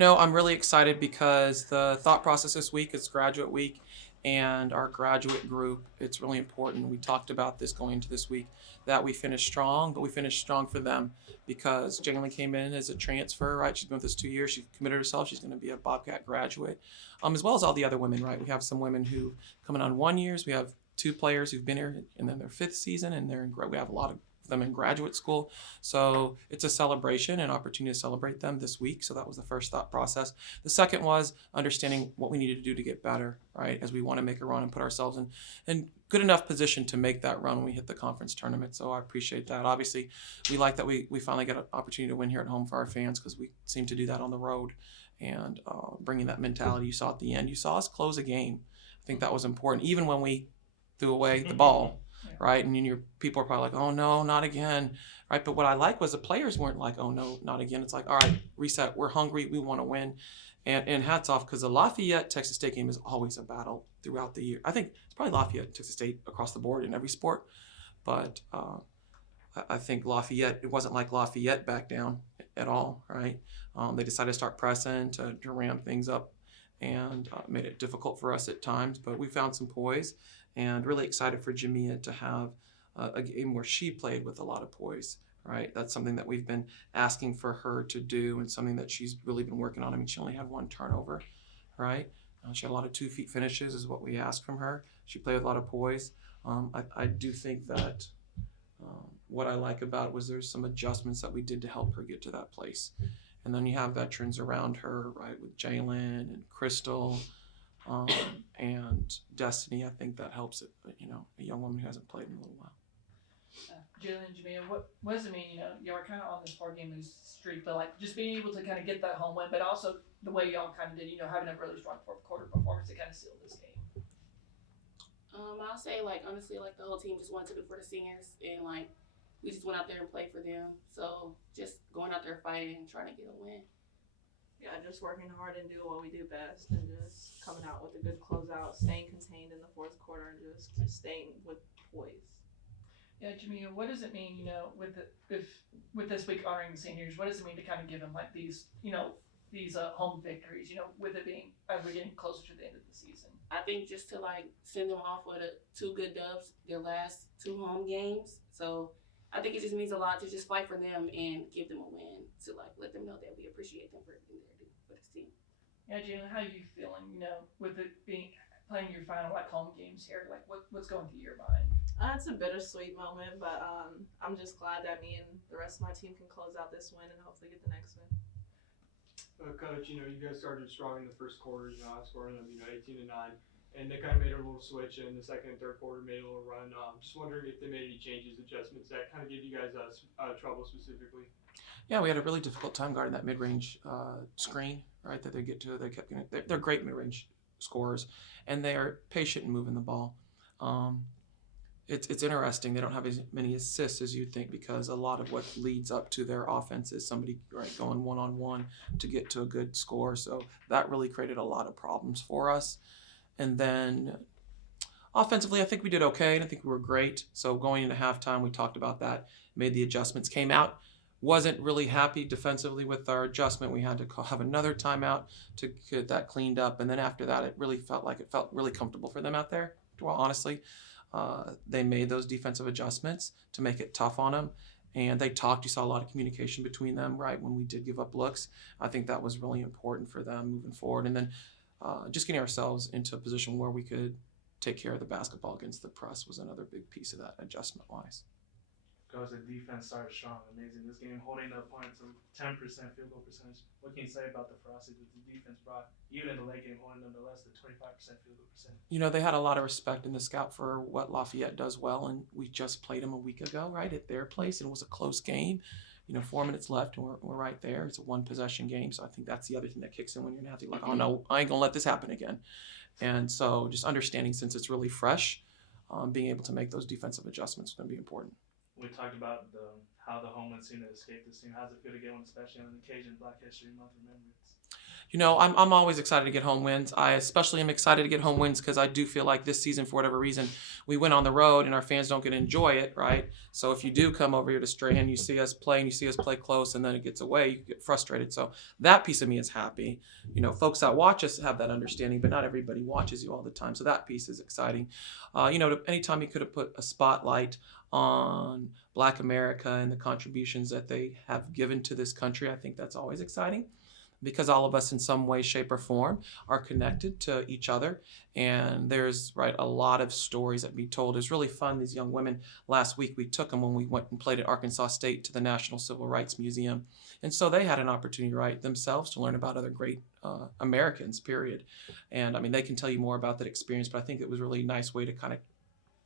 No, I'm really excited because the thought process this week is graduate week, and our graduate group, it's really important. We talked about this going into this week that we finish strong, but we finish strong for them because Jalen came in as a transfer, right? She's been with us 2 years. She committed herself. She's going to be a Bobcat graduate, as well as all the other women, right? We have some women who coming on 1 years. We have two players who've been here and then their fifth season, and we have a lot of them in graduate school. So it's a celebration, an opportunity to celebrate them this week. So that was the first thought process. The second was understanding what we needed to do to get better, right? As we want to make a run and put ourselves in good enough position to make that run when we hit the conference tournament. So I appreciate that. Obviously, we like that we finally get an opportunity to win here at home for our fans because we seem to do that on the road and bringing that mentality you saw at the end. You saw us close a game. I think that was important, even when we threw away the ball, right? And your people are probably like, "Oh no, not again," right? But what I like was the players weren't like, "Oh no, not again." It's like, "All right, reset. We're hungry. We want to win." And hats off because the Lafayette Texas State game is always a battle throughout the year. I think it's probably Lafayette Texas State across the board in every sport, but I think Lafayette, it wasn't like Lafayette back down at all, right? They decided to start pressing to ramp things up and made it difficult for us at times, but we found some poise and really excited for Jamia to have a game where she played with a lot of poise, right? That's something that we've been asking for her to do and something that she's really been working on. I mean, she only had one turnover, right? She had a lot of 2 feet finishes is what we asked from her. She played with a lot of poise. I do think that what I like about it was there's some adjustments that we did to help her get to that place. And then you have veterans around her, right, with Jalen and Crystal um, and Destiny. I think that helps it, a young woman who hasn't played in a little while. Jalen and Jamia, what does it mean? Y'all are kind of on this 4 game lose streak, but like just being able to kind of get that home win, but also the way y'all kind of did, having a really strong fourth quarter performance to kind of seal this game. I'll say like honestly, like the whole team just wanted to do for the seniors, and like we just went out there and played for them. So just going out there fighting and trying to get a win. Yeah, just working hard and doing what we do best, and just coming out with a good closeout, staying contained in the fourth quarter, and just staying with poise. Yeah, Jamia, what does it mean? With if with this week honoring the seniors, what does it mean to kind of give them like these home victories? With it being as we're getting closer to the end of the season. I think just to like send them off with two good dubs their last two home games. So I think it just means a lot to just fight for them and give them a win to like let them know that we appreciate them for everything they're doing for this team. Yeah, Jalen, how are you feeling? With it being playing your final like home games here, like what's going through your mind? It's a bittersweet moment, but I'm just glad that me and the rest of my team can close out this win and hopefully get the next win. Coach, you guys started strong in the first quarter, outscoring them, 18-9, and they kind of made a little switch in the second and third quarter, made a little run. Just wondering if they made any changes, adjustments that kind of gave you guys trouble specifically. Yeah, we had a really difficult time guarding that mid-range screen, right? That they get to. They kept. They're great mid-range scorers, and they're patient in moving the ball. Um, it's interesting. They don't have as many assists as you'd think because a lot of what leads up to their offense is somebody going one-on-one to get to a good score. So that really created a lot of problems for us. And then offensively, I think we did okay. I don't think we were great. So going into halftime, we talked about that, made the adjustments, came out. Wasn't really happy defensively with our adjustment. We had to have another timeout to get that cleaned up. And then after that, it felt really comfortable for them out there. Well, honestly, they made those defensive adjustments to make it tough on them. And they talked. You saw a lot of communication between them, right, when we did give up looks. I think that was really important for them moving forward. And then just getting ourselves into a position where we could take care of the basketball against the press was another big piece of that adjustment-wise. Because the defense started strong, amazing. This game holding the opponent to 10% field goal percentage. What can you say about the ferocity that the defense brought, even in the late game, holding them to less than 25% field goal percentage? They had a lot of respect in the scout for what Lafayette does well, and we just played them a week ago, right, at their place, and it was a close game. 4 minutes left, and we're right there. It's a one-possession game, so I think that's the other thing that kicks in when you're an athlete. Like, oh, no, I ain't going to let this happen again. And so just understanding, since it's really fresh, being able to make those defensive adjustments is going to be important. We talked about how the homeland seemed to escape this team. How does it feel to get one, especially on an occasion Black History Month remembrance? I'm always excited to get home wins. I especially am excited to get home wins because I do feel like this season, for whatever reason, we went on the road and our fans don't get to enjoy it, right? So if you do come over here to Strahan, you see us play and you see us play close and then it gets away, you get frustrated. So that piece of me is happy. Folks that watch us have that understanding, but not everybody watches you all the time. So that piece is exciting. Anytime you could have put a spotlight on Black America and the contributions that they have given to this country, I think that's always exciting, because all of us in some way, shape, or form are connected to each other. And there's a lot of stories that be told. It was really fun. These young women, last week we took them when we went and played at Arkansas State to the National Civil Rights Museum. And so they had an opportunity, themselves to learn about other great Americans, period. And they can tell you more about that experience, but I think it was a really nice way to kind of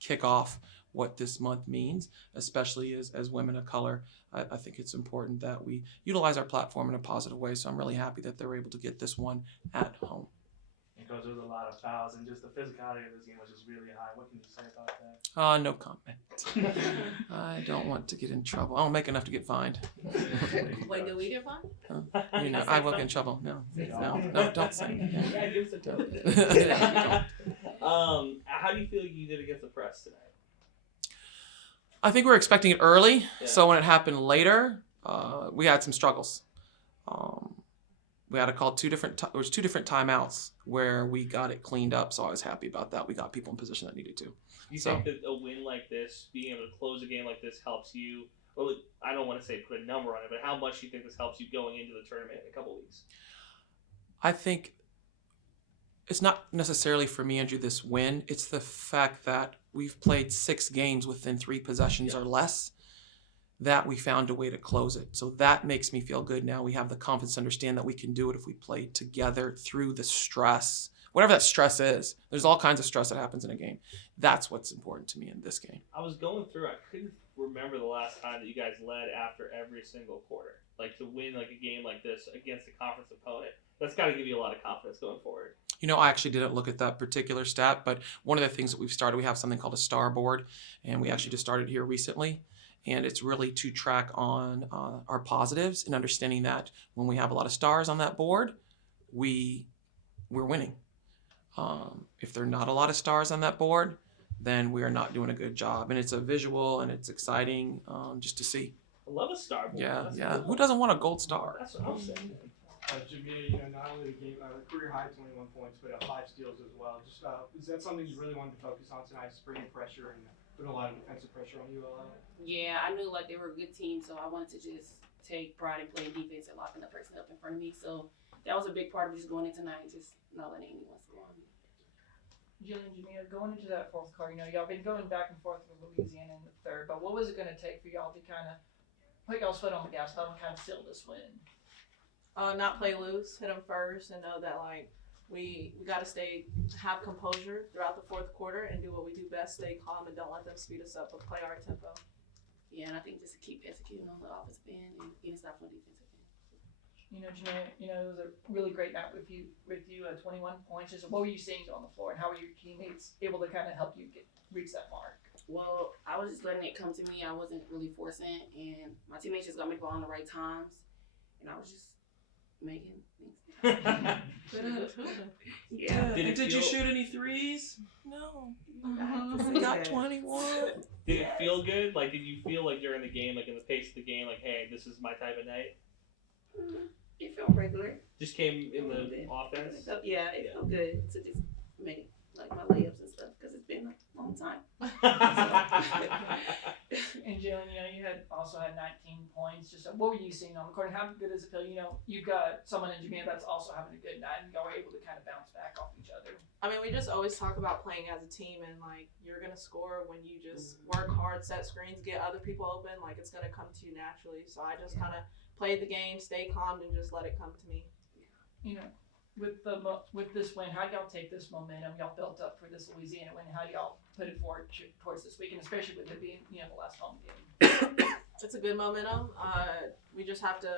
kick off what this month means, especially as women of color. I think it's important that we utilize our platform in a positive way. So I'm really happy that they were able to get this one at home. And Coach, there was a lot of fouls, and just the physicality of this game was just really high. What can you say about that? No comment. I don't want to get in trouble. I don't make enough to get fined. Wait, do we get fined? I will get in trouble. No, don't say it. Yeah, give us a tip. Yeah, How do you feel you did against the press tonight? I think we were expecting it early, Yeah. so when it happened later, we had some struggles. We had to call two different timeouts where we got it cleaned up, so I was happy about that. We got people in position that needed to. Do you So- think that a win like this, being able to close a game like this, helps you? Well, I don't want to say put a number on it, but how much do you think this helps you going into the tournament in a couple weeks? I think it's not necessarily for me, Andrew, this win. It's the fact that we've played 6 games within 3 possessions or less, that we found a way to close it. So that makes me feel good now. We have the confidence to understand that we can do it if we play together through the stress. Whatever that stress is, there's all kinds of stress that happens in a game. That's what's important to me in this game. I was going through. I couldn't remember the last time that you guys led after every single quarter. Like to win like a game like this against a conference opponent. That's got to give you a lot of confidence going forward. I actually didn't look at that particular stat, but one of the things that we've started, we have something called a star board, and we actually just started here recently. And it's really to track on our positives and understanding that when we have a lot of stars on that board, we're winning. If there are not a lot of stars on that board, then we are not doing a good job. And it's a visual and it's exciting just to see. I love a star board. Yeah, That's yeah. cool. Who doesn't want a gold star? That's what I'm saying. Jamia, not only the game, career high 21 points, but 5 steals as well. Just is that something you really wanted to focus on tonight? Just bringing pressure and putting a lot of defensive pressure on you all? Yeah, I knew they were a good team, so I wanted to just take pride in playing defense and locking the person up in front of me. So that was a big part of just going in tonight and just not letting anyone score on me. Jillian, Jamia, going into that fourth quarter, y'all been going back and forth with Louisiana in the third, but what was it going to take for y'all to kind of put y'all's foot on the gas pedal and kind of seal this win? Not play loose, hit them first, and know that we got to have composure throughout the fourth quarter and do what we do best, stay calm and don't let them speed us up, but play our tempo. Yeah, and I think just to keep executing on the offensive end and getting stops on the defensive end. Jamia, it was a really great night with you 21 points. Just what were you seeing on the floor, and how were your teammates able to kind of help you reach that mark? Well, I was just letting it come to me. I wasn't really forcing, and my teammates just got me the ball in the right times, and I was just making things. Yeah. Did you shoot any threes? No. I got 21. Did it feel good? Like, did you feel like during the game, like in the pace of the game, like, hey, this is my type of night? It felt regular. Just came in the offense? It felt good to just make my layups and stuff because it's been a long time. And Jalen, you also had 19 points. Just what were you seeing on the court? And how good does it feel? You've got someone in Jamaica that's also having a good night, and y'all were able to kind of bounce back off each other. I mean, we just always talk about playing as a team, and you're gonna score when you just work hard, set screens, get other people open. It's gonna come to you naturally. So I just kind of played the game, stay calm, and just let it come to me. With this win, how do y'all take this momentum y'all built up for this Louisiana win? How do y'all put it forward towards this week, and especially with it being the last home game? It's a good momentum. We just have to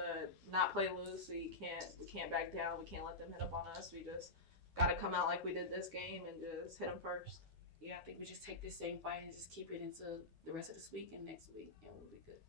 not play loose. We can't back down. We can't let them hit up on us. We just got to come out like we did this game and just hit them first. Yeah, I think we just take this same fight and just keep it into the rest of this week and next week, and we'll be good.